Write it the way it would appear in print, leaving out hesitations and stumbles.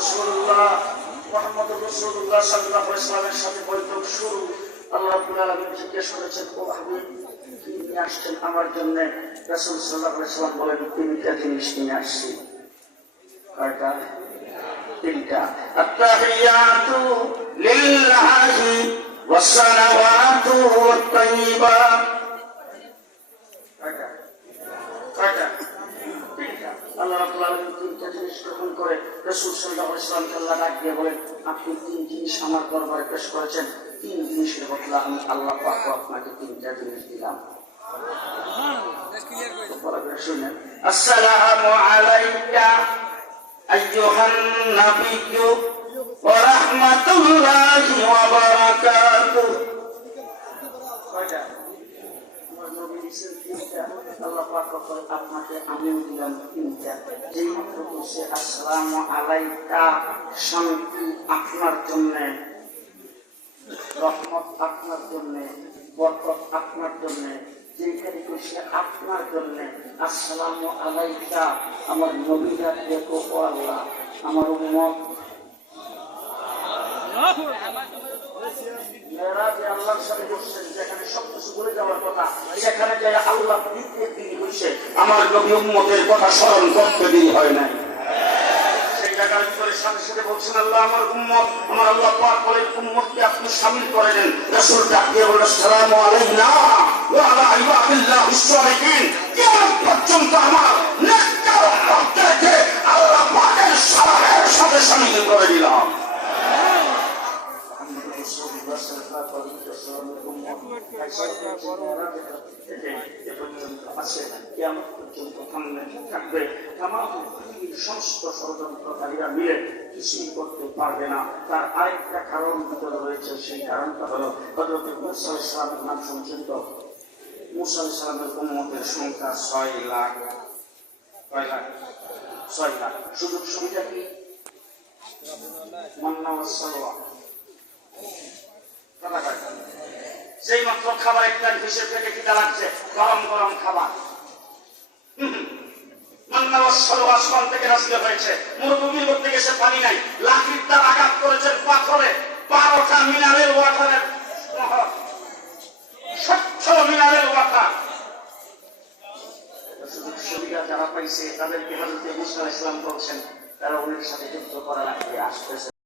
রাসূলুল্লাহ মুহাম্মদুর রাসূলুল্লাহ সাল্লাল্লাহু আলাইহি ওয়াসাল্লামের সাথে বৈঠক শুরু। আল্লাহ রাব্বুল আলামিন জিজ্ঞেস করেছেন, ও হাবিব, কি নিয়ে আসছেন আমার জন্য? রাসূল সাল্লাল্লাহু আলাইহি ওয়াসাল্লাম বলেন, তিনটা জিনিস নিয়ে আসছি। কয়টা? তিনটা। আত-তাহিয়াতু লিল্লাহি ওয়াস সালাওয়াতু ওয়াত তাইয়্যিবাত। কয়টা? কয়টা? তিনটা। আল্লাহ রাব্বুল আলামিন তিনটা জিনিস গ্রহণ করে রাসূল সাল্লাল্লাহু আলাইহি ওয়াসাল্লামকে আল্লাহ ডাক দিয়ে বলেন, আপনি তিন জিনিস আমার দরবারে পেশ করেছেন, তিন জিনিসের বদলা আমি আল্লাহ পাক আপনাকে তিনটা জিনিস দিলাম। শুনেন, আসসালামু আলাইকা আইয়ুহান নাবিয়্যু ওয়া রাহমাতুল্লাহি ওয়া বারাকাতুহু। কয়টা? আমার নবী দিয়েছেন তিনটা, আল্লাহ পাক আপনাকে আমিও দিলাম তিনটা। যেই মাত্র বলছে আসসালামু আলাইকা, শান্তি আপনার জন্য, রহমত আপনার জন্য, বরকত আপনার জন্য, যেখানে বসে আপনার জন্য, আসসালামু আলাইকা, আমার নবীরা দেখো, ও আল্লাহ আমার উম্মত মেরাজে আল্লাহর সাথে বসছেন, যেখানে সবকিছু বলে যাওয়ার কথা, সেখানে যাই আল্লাহ দিতে দেরি হয়েছে, আমার নবী উম্মতের কথা স্মরণ করতে দেরি হয় নাই। সেই জায়গার ভিতরে সাথে সাথে বলছেন, আল্লাহ আমার উম্মত, আমার আল্লাহ পাক বলেন উম্মতকে আপনি শামিল করে দেন। রাসূল ডাক দিয়ে বলল, আসসালামু আলাইনা ওয়া আলা ইবাদিল্লাহিস সালিহিন। কিয়ামত পর্যন্ত আমার নেককার উম্মতকে আল্লাহ পাকের সালামের সাথে শামিল করে দিলাম। সমস্ত ষড়যন্ত্রকারীরা মিলে কিছুই করতে পারবে না। তার আরেকটা কারণ ভিতরে রয়েছে, সেই কারণটা হলো হযরত মূসা আলাইহিস সালামের নাম শুনছেন তো? মূসা আলাইহিস সালামের উম্মতের সংখ্যা 6 লাখ। 6 লাখ, 6 লাখ। সুযোগ সুবিধা কি? মান্না ওয়াস সালওয়া। সেই মাত্র খাবার একটা হিসেব থেকে খিদা লাগছে, গরম গরম খাবার। মান্না ওয়াস সালওয়া আসমান থেকে নাযিল হয়েছে। মরুভূমির মধ্যে গেছে, পানি নাই, লাঠির দ্বারা আঘাত করেছেন পাথরে, 12টা মিনারেল ওয়াটারের স্বচ্ছ মিনারেল ওয়াটার। সুবিধা যারা পাইছে তাদেরকে হযরত মূসা আলাইহিস সালাম বলছেন, তারা ওদের সাথে যুদ্ধ করার আগে আসতেছে।